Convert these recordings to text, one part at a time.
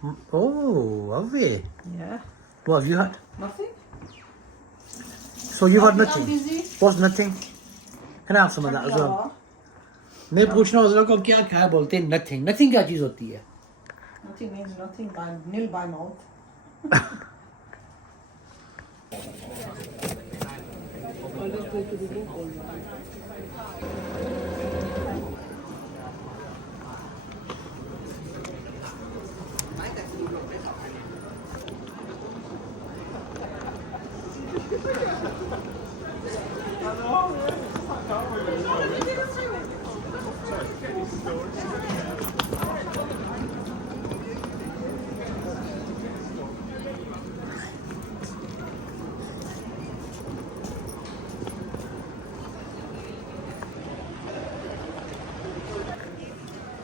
Oh, have we? Yeah. What have you had? Nothing? So you've had I'm nothing? busy. What's nothing? Can I have some of that as well? मैं पूछना उस लोगों को क्या क्या बोलते हैं nothing nothing क्या चीज होती है? Nothing means nothing by nil by mouth.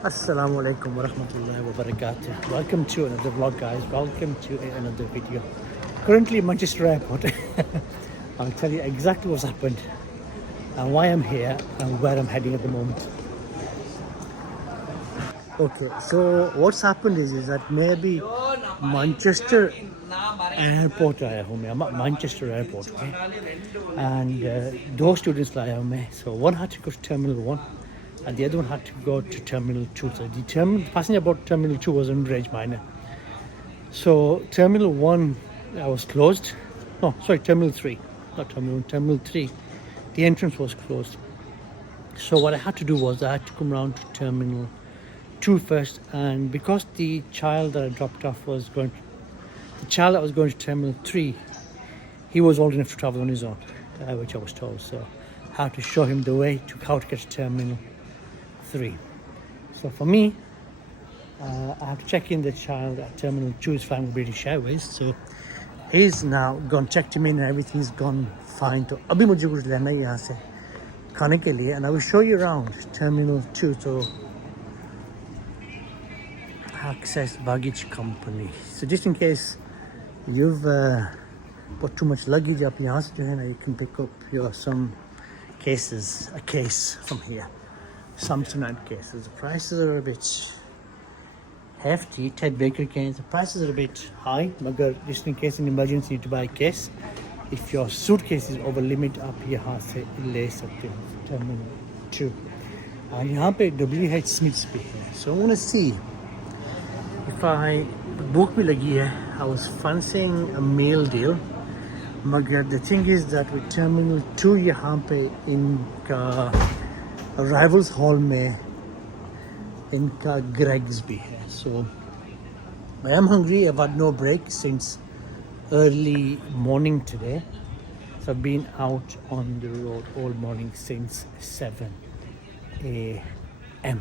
Assalamu alaikum wa rahmatullahi wa barakatuh. Welcome to another vlog, guys. Welcome to another video. Currently Manchester Airport. I'll tell you exactly what's happened and why I'm here and where I'm heading at the moment. Okay, so what's happened is that maybe Manchester Airport आया हूँ मैं. I'm at Manchester Airport, okay? And those students लाया हूँ मैं. So one had to go to Terminal 1 and the other one had to go to Terminal 2. So the passenger aboard Terminal 2 was an underage minor. So Terminal 1 was closed. No, sorry, Terminal 3. Not Terminal 1, Terminal 3. The entrance was closed. So what I had to do was I had to come around to Terminal 2 first, and because the child that I dropped off was going to Terminal 3, he was old enough to travel on his own, which I was told. So I had to show him the way to how to get to Terminal 3. So for me, I have to check in the child at Terminal 2 is flying with British Airways. So he's now gone, checked him in and everything's gone fine. So abhi mujhe kuch lena hai yahan se khane ke liye, and I will show you around Terminal 2. So Access Baggage Company. So just in case you've got too much luggage up yahan se jo hai na, you can pick up your some cases, a case from here. Samsonite cases. The prices are a bit hefty. Ted Baker cases. The prices are a bit high. Magar just in case in emergency you need to buy a case. If your suitcase is over limit, आप यहाँ से ले सकते हो. Terminal 2. यहाँ पे WH Smiths भी है. So I want to see if I book भी लगी है. I was fancying a meal deal. Magar the thing is that with Terminal 2 यहाँ पे इनका Arrivals Hall में इनका Greg's भी है. So I am hungry. I've had no break since early morning today. So I've been out on the road all morning since 7 a.m.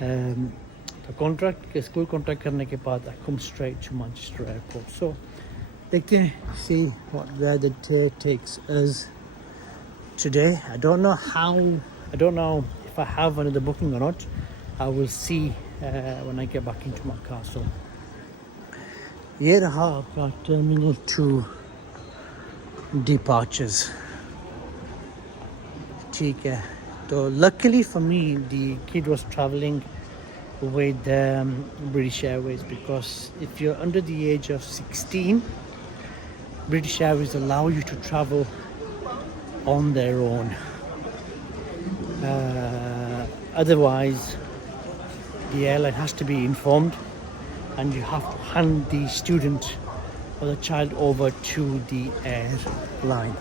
The school contract करने के बाद I come straight to Manchester Airport. So देखते हैं, see where the day takes us today. I don't know if I have another booking or not. I will see when I get back into my car. So ये रहा आपका Terminal 2 departures. ठीक है. So luckily for me, the kid was traveling with British Airways, because if you're under the age of 16, British Airways allow you to travel on their own. Otherwise, the airline has to be informed, and you have to hand the student or the child over to the airline.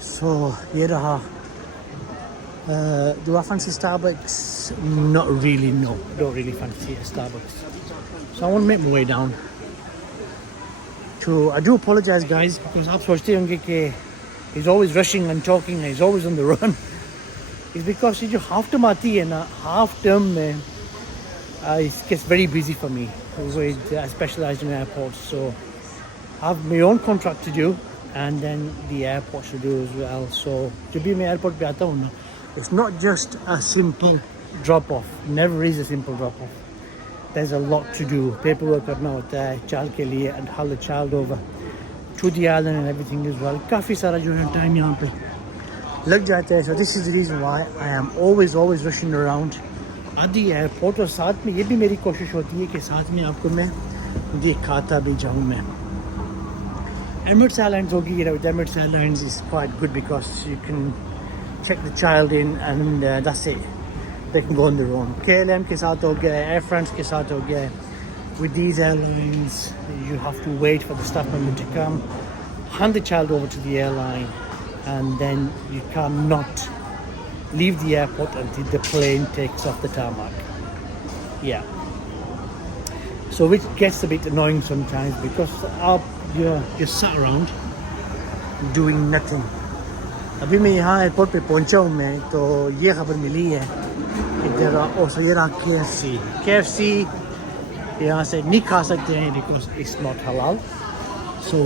So, ये रहा. Do I fancy Starbucks? Not really, no. Don't really fancy a Starbucks. So I want to make my way down. I do apologize, guys, because आप सोचते होंगे कि he's always rushing and talking and he's always on the run. It's because ये जो half term आती है ना, half term में it gets very busy for me with specialized in airports. So I have my own contract to do, and then the airport to do as well. So जब भी मैं airport पे आता हूँ ना, it's not just a simple drop off. Never is a simple drop off. There's a lot to do. Paperwork करना होता है child के लिए, and haul the child over to the island and everything as well. काफ़ी सारा जो है time यहाँ पे लग जाता है. So this is the reason why I am always rushing around आदि एयरपोर्ट और साथ में ये भी मेरी कोशिश होती है कि साथ में आपको मैं दिखाता भी जाऊँ मैं. Emirates Airlines होगी, with Emirates Airlines is quite good because you can check the child in and that's it. They can go on their own. KLM के साथ हो गया, Air France के साथ हो गया. With these airlines, you have to wait for the staff member to come, hand the child over to the airline, and then you cannot leave the airport until the plane takes off the tarmac. Yeah. So which gets a bit annoying sometimes because you're just sat around doing nothing. अभी मैं यहाँ airport पे पहुँचा हूँ मैं, तो ये खबर मिली है कि ये रहा KFC यहाँ से नहीं खा सकते हैं because it's not halal. So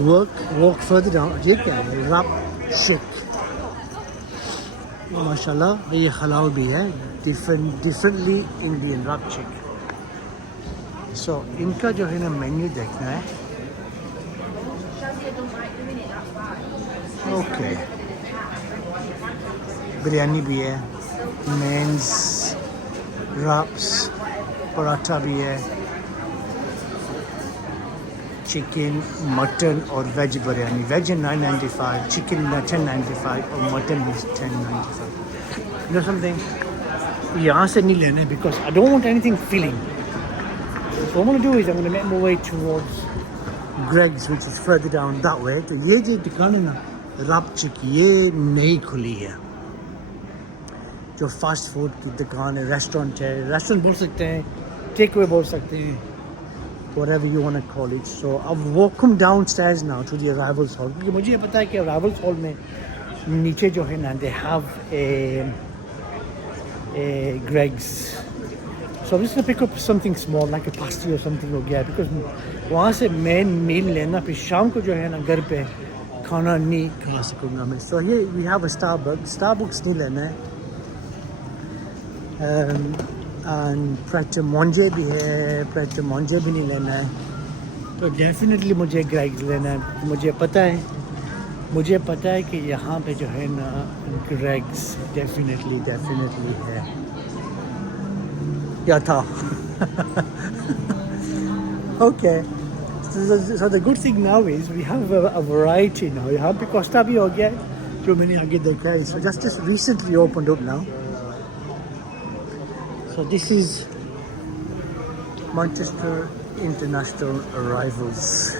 walk further down. ये क्या है? Rap Chick. माशाल्लाह ये halal भी है, differently Indian Rap Chick. So इनका जो है ना मेन्यू देखना है. ओके बिरयानी भी है, मेंस, रैप्स, पराठा भी है, चिकन, मटन और वेज बिरयानी. वेज है 995, चिकन 1095 और mutton is 1095. You know something? यहाँ से नहीं लेना है because I don't want anything filling. So what I'm going to do is I'm going to make my way towards Greg's, which is further down that way. तो ये जो दुकान है ना रैप चिक, ये नई खुली है, जो फास्ट फूड की दुकान है, रेस्टोरेंट है. रेस्टोरेंट बोल सकते हैं, टेक अवे बोल सकते हैं, whatever you want to call it. So I've walked downstairs now to the arrivals hall, क्योंकि मुझे पता है कि arrivals hall में नीचे जो है ना they have a Greg's. So I'm just going to pick up something small like a pasty or something हो गया, because वहाँ से main meal लेना, फिर शाम को जो है ना घर पे खाना नहीं खा सकूँगा मैं. So here we have a Starbucks नहीं लेना है. And Pret A Manger भी है, Pret A Manger भी नहीं लेना है. तो definitely मुझे Greg's लेना है. मुझे पता है कि यहाँ पे जो है ना Greg's definitely है. क्या था? Okay. So the good thing now is we have a variety now. यहाँ पे कोस्टा भी हो गया है, जो मैंने आगे देखा है. So just recently opened up now. So this is Manchester International Arrivals.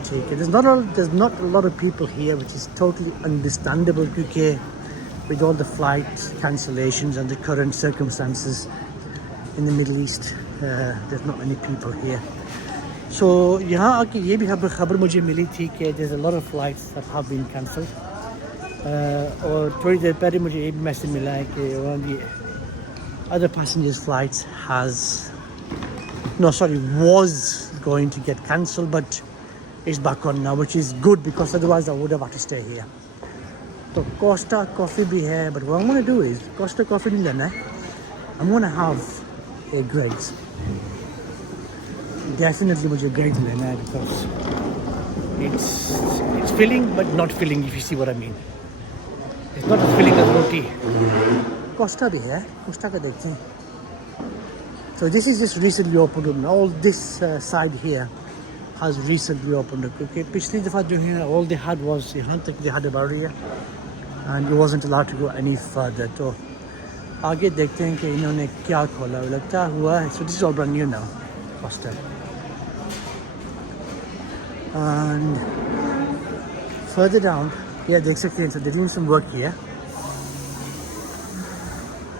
Okay, there's not a lot of people here, which is totally understandable because with all the flight cancellations and the current circumstances in the Middle East, there's not many people here. So यहाँ आके ये भी खबर मुझे मिली थी कि there's a lot of flights that have been cancelled. और थोड़ी देर पहले मुझे ये भी मैसेज मिला है कि one of the other passengers' flights was going to get cancelled, but it's back on now, which is good because otherwise I would have had to stay here. So Costa coffee bhi hai, but what I'm going to do is Costa coffee nahi lena hai. I'm going to have a Greg's. Definitely mujhe Greg's lena hai because it's filling but not filling, if you see what I mean. It's not as filling as roti. Costa bhi hai, Costa ka dekhte hain. So this is just recently opened up. All this side here has recently opened up. Okay, पिछली दफा जो है all they had was यहाँ तक they had a barrier and it wasn't allowed to go any further. तो आगे देखते हैं कि इन्होंने क्या खोला, लगता हुआ है. So this is all brand new now, Costa. And further down, yeah, देख सकते हैं. So they're doing some work here.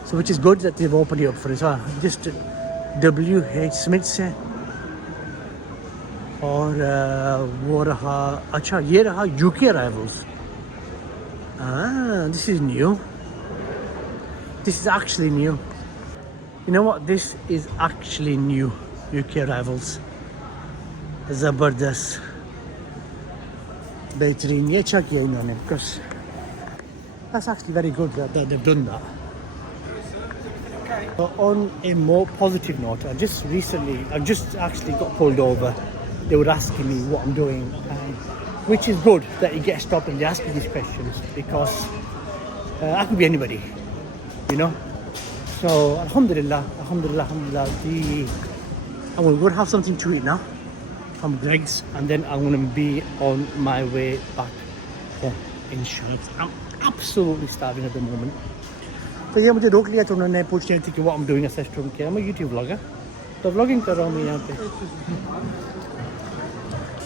So which is good that they've opened it up for us. Just WH Smiths है. और वो रहा, अच्छा ये रहा UK Arrivals. This is new. This is actually new. You know what? This is actually new. UK Arrivals. ज़बरदस्त, बेहतरीन. ये अच्छा किया इन्होंने because that's actually very good that they've done that. On a more positive note, I've just actually got pulled over. They were asking me what I'm doing, which is good that you get stopped and they ask you these questions because I could be anybody, you know. So alhamdulillah, I'm going to go have something to eat now from Greg's, and then I'm going to be on my way back home inshallah. I'm absolutely starving at the moment. तो ये मुझे रोक लिया तो उन्होंने पूछ रही थी कि what I'm doing as a restaurant क्या मैं YouTube vlogger तो vlogging कर रहा हूँ मैं यहाँ पे.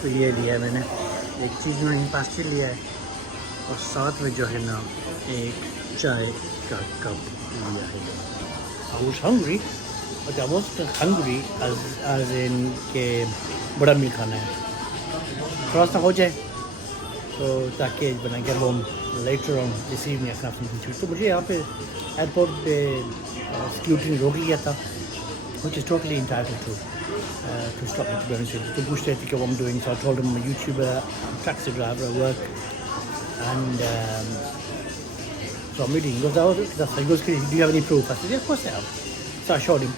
तो ये लिया मैंने एक चीज़ में पास्ता लिया है और साथ में जो है ना एक चाय का कप लिया है. I was hungry, but I wasn't hungry as in के बड़ा मील खाना है. थोड़ा सा हो जाए तो ताकि बना get home later on this evening I can have something to eat. तो मुझे यहाँ पे एयरपोर्ट पे सिक्योरिटी ने रोक लिया था, which is totally entitled to stop me, to be honest with you. तो पूछ रहे थे कि what I'm doing, so I told him I'm a YouTuber, I'm a taxi driver, I work, and so I'm reading. He goes, oh, that's he goes, do you have any proof? I said, yeah, of course I have. So I showed him,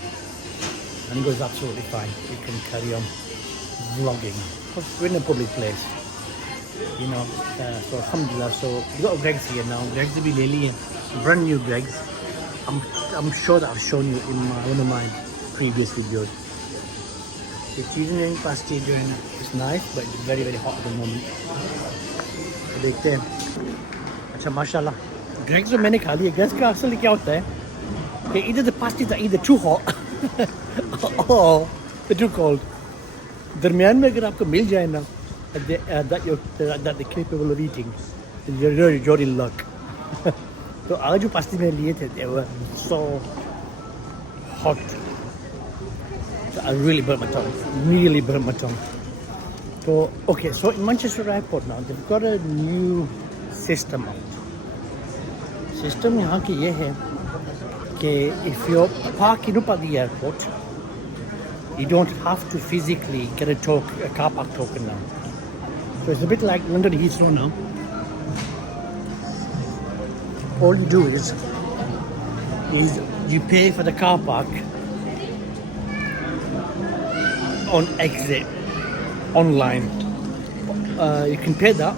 and he goes, absolutely fine, you can carry on vlogging. Because we're in a public place, you know. So alhamdulillah, so we got Greg's here now. Greg's bhi le liye, brand new Greg's. I'm sure that I've shown you in one of my previous videos. The seasoning pasta is nice, but it's very very hot at the moment. तो देखते हैं. अच्छा माशाल्लाह. Greg's जो मैंने खा लिया, Greg's का असल क्या होता है कि either the pasties are either too hot or they're too cold. दरमियान में अगर आपको मिल जाए ना that they're capable of eating, then you're in luck. तो आज जो पास्ते मैंने लिए थे, they were so hot. So I really burnt my tongue. So okay, so in Manchester Airport now they've got a new system out. System यहाँ की ये है कि if you're parking up at the airport, you don't have to physically get a car park token now. So it's a bit like London Heathrow now. All you do is you pay for the car park on exit online. You can pay that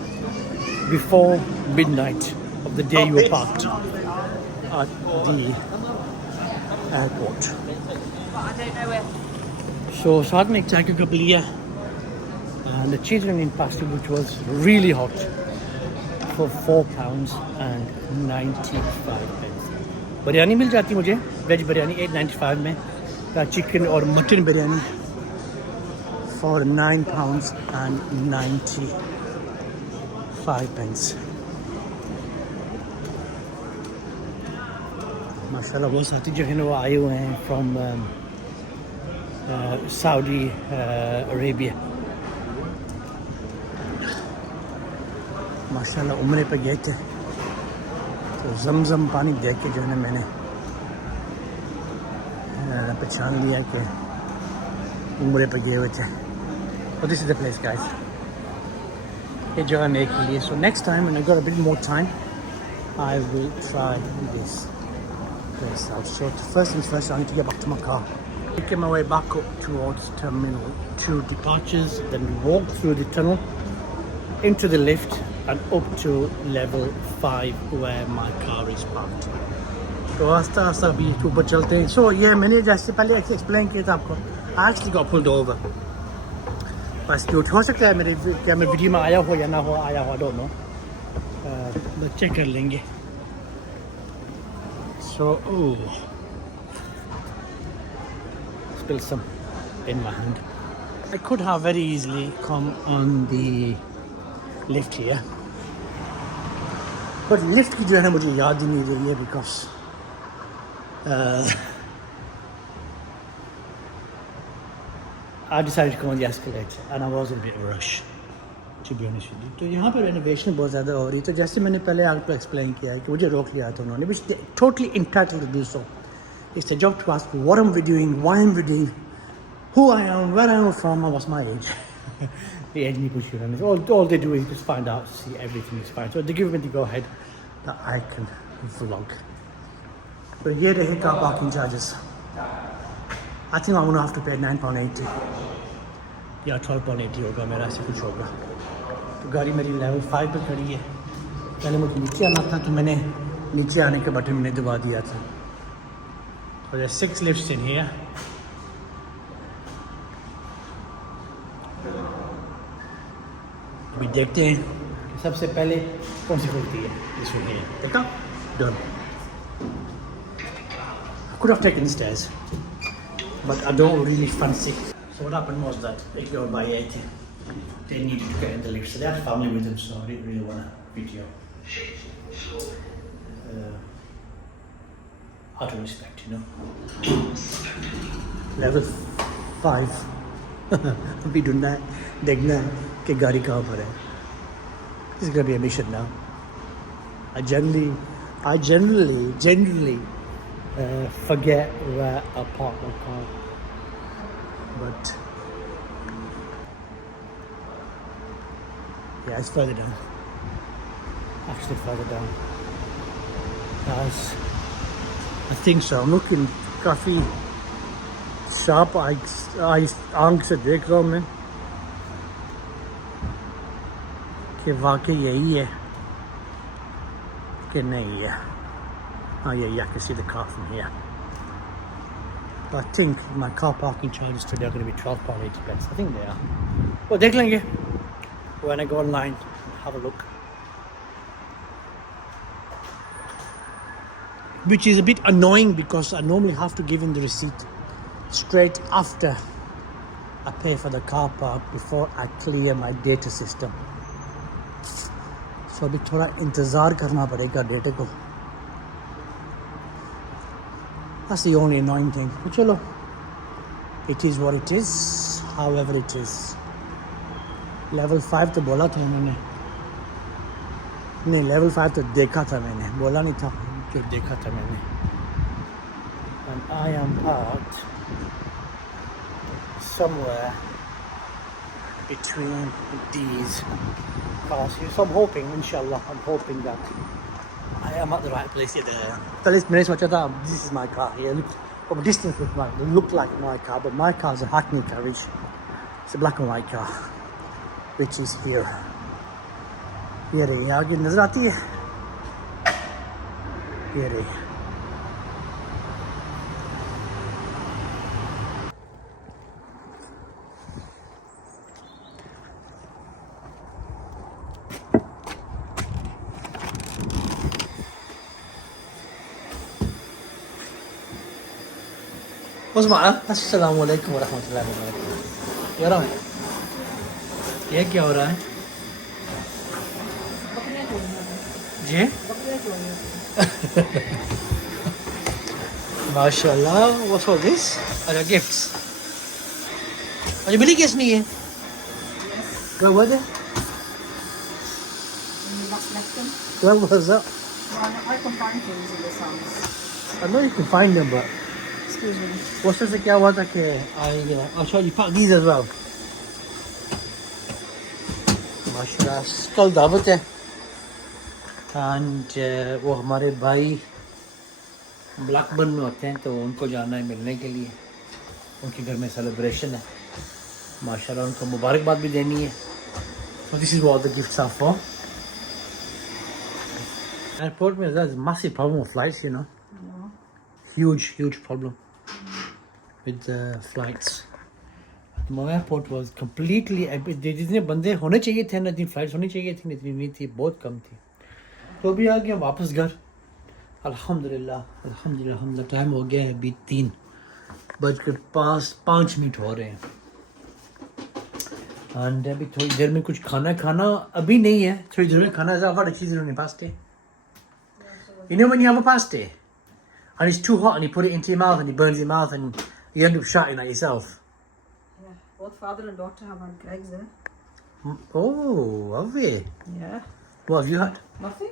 before midnight of the day you are parked at the airport. So साथ में एक चाय का cup लिया and the cheese onion pasta which was really hot for £4.95. Biryani मिल जाती मुझे, veg biryani 8.95 में, या चिकन और मटन बिरयानी for £9.95. माशाल्लाह वो साथी जो है ना वो आए हुए हैं from Saudi Arabia. माशाल्लाह उम्रे पे गए थे तो जमजम पानी देख के जो है ना मैंने पहचान लिया कि उम्रे पे गए हुए थे. So this is the place guys. ये जगह मेरे के लिए. So next time when I got a bit more time I will try this place out. So first things first, I need to get back to my car. Making my way back up towards Terminal 2 departures, then we walk through the tunnel into the lift and up to level 5 where my car is parked. तो आस्ता आस्ता भी ऊपर चलते हैं. So ये मैंने जैसे पहले एक्सप्लेन किया था आपको, I actually got pulled over. बस जो हो सकता है मेरे क्या मैं वीडियो में आया हो या ना हो आया हो, I don't know. बस चेक कर लेंगे. So spilled some in my hand. I could have very easily come on the lift here, but lift की जो है ना मुझे याद ही नहीं रही है because I decided to come on the escalator and I was in a bit of a rush, to be honest with you. तो यहाँ पर renovation बहुत ज़्यादा हो रही है, तो जैसे मैंने पहले आपको explain किया है कि मुझे रोक लिया था उन्होंने, which they totally entitled to do so. It's their job to ask what I'm doing, why I'm doing, who I am, where I am from, and what's my age. The age नहीं पूछ रहे हैं. All they do is just find out, see everything is fine. So they give me the go ahead that I can vlog. So ये रहे car parking charges. I think I'm gonna have to pay £9.80 या £12.80 होगा मेरा, ऐसे कुछ होगा. तो गाड़ी मेरी level 5 पे खड़ी है. पहले मुझे नीचे आना था तो मैंने नीचे आने के बटन मैंने दबा दिया था. So there's 6 lifts in here. अभी देखते हैं कि सबसे पहले कौन सी खुलती है. This one here. देखा? Done. I could have taken the stairs, but I don't really fancy. So what happened was that if you're by 80, they needed to get in the lift. So they had family with them, so I didn't really want to video. Out of respect, you know. Level 5. अभी ढूंढना है, देखना है कि गाड़ी कहाँ पर है. This is gonna be a mission now. I generally forget where I park my car, but yeah, it's further down. Actually, further down. Guys, I think so. I'm looking काफी sharp आंख से देख रहा हूँ मैं कि वाकई यही है कि नहीं है. Oh yeah, I can see the car from here. I think my car parking charges today are going to be £12.80. I think they are. Well, देख लेंगे when I go online, have a look. Which is a bit annoying because I normally have to give him the receipt straight after I pay for the car park before I clear my data system. So अभी थोड़ा इंतज़ार करना पड़ेगा डेटे को. That's the only annoying thing. But chalo, it is what it is, however it is. Level 5 तो बोला था उन्होंने. नहीं, level 5 तो देखा था मैंने, बोला नहीं था, जो देखा था मैंने. And I am parked somewhere between these cars here. So I'm hoping, inshallah, that I am at the right place here. At least मैंने सोचा था this is my car here. Look, from a distance it looked like my car, but my car is a Hackney carriage. It's a black and white car, which is here. ये रही, आगे नजर आती है. ये रही. What's the matter? Assalamu alaikum wa rahmatullahi wa barakatuh. क्या हो रहा है? ये क्या हो रहा है? जी? माशाल्लाह. What's all this? Are your gifts? अच्छा मिली किस नहीं है? Where were they? Where was that? I can find things in this house. I know you can find them, but Excuse me. what's this? क्या हुआ था कि I'll show you pack these as well. माशाल्लाह कल दावत है and वो हमारे भाई ब्लैकबर्न में होते हैं तो उनको जाना है मिलने के लिए. उनके घर में सेलिब्रेशन है. माशाल्लाह उनको मुबारकबाद भी देनी है. So this is what the gifts are for. Airport में there's a massive problem with flights, you know. No. Huge problem with the flights. My airport was completely जितने बंदे होने चाहिए थे ना, इतनी फ्लाइट्स होनी चाहिए थी, इतनी नहीं थी, बहुत कम थी. तो अभी आ गया वापस घर. अल्हम्दुलिल्लाह टाइम हो गया है अभी 3:05 हो रहे हैं. एंड अभी थोड़ी देर में कुछ खाना अभी नहीं है, थोड़ी देर में खाना है. I've had a cheese pasty. You know when you have a pasty and it's too hot and you put it into your mouth and it burns your mouth and you end up shouting at yourself. Yeah. Both father and daughter have had Greg's there. Oh, have we? Yeah. What have you had? Nothing?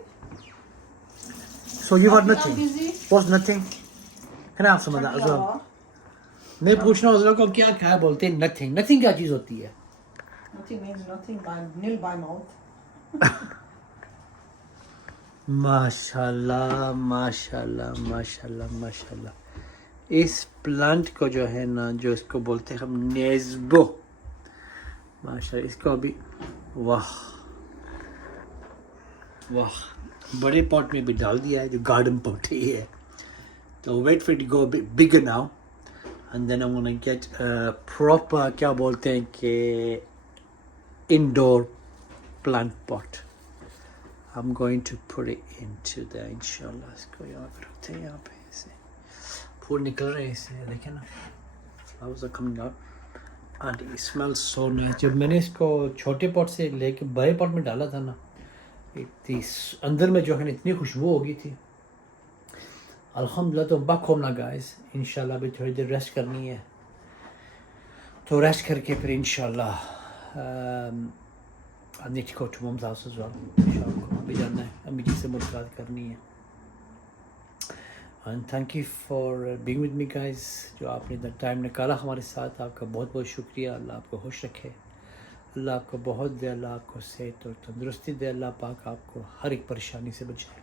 So you've had I'm nothing? busy. What's nothing? Can I have some of that as well? मैं पूछना उस लोगों को क्या खाया, बोलते हैं nothing. Nothing क्या चीज़ होती है? Nothing means nothing by nil by mouth. माशाल्लाह. इस प्लांट को जो है ना, जो इसको बोलते हैं हम नेज़बो, माशाल्लाह इसको अभी वाह बड़े पॉट में भी डाल दिया है, जो गार्डन पॉट ही है. So wait for it to go a bit bigger now, and then I'm gonna get a proper क्या बोलते हैं कि indoor plant pot. I'm going to put it into there inshallah. इसको यहाँ पे रखते हैं यहाँ पे ऐसे फूल निकल रहे हैं इससे देखें ना flowers are coming out and it smells so nice. जब मैंने इसको छोटे पॉट से लेके बड़े पॉट में डाला था ना इतनी अंदर में जो है इतनी खुशबू हो गई थी अल्हम्दुलिल्लाह. तो back home ना guys इंशाल्लाह अभी थोड़ी देर रेस्ट करनी है तो रेस्ट करके फिर इंशाल्लाह I need to go to mum's house as well. इंशाल्लाह अभी जाना है अम्मी जी से मुलाकात करनी है. And thank you for being with me guys. जो आपने इतना टाइम निकाला हमारे साथ आपका बहुत बहुत शुक्रिया. अल्लाह आपको खुश रखे, अल्लाह आपको बहुत दे, अल्लाह आपको सेहत और तंदुरुस्ती दे, अल्लाह पाक आपको हर एक परेशानी से बचाए.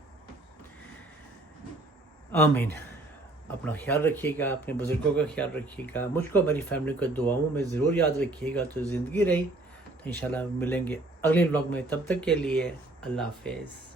आमीन. अपना ख्याल रखिएगा, अपने बुज़ुर्गों का ख्याल रखिएगा, मुझको मेरी फैमिली को दुआओं में ज़रूर याद रखिएगा. तो ज़िंदगी रही तो इंशाल्लाह मिलेंगे अगले व्लॉग में. तब तक के लिए अल्लाह हाफ़िज़.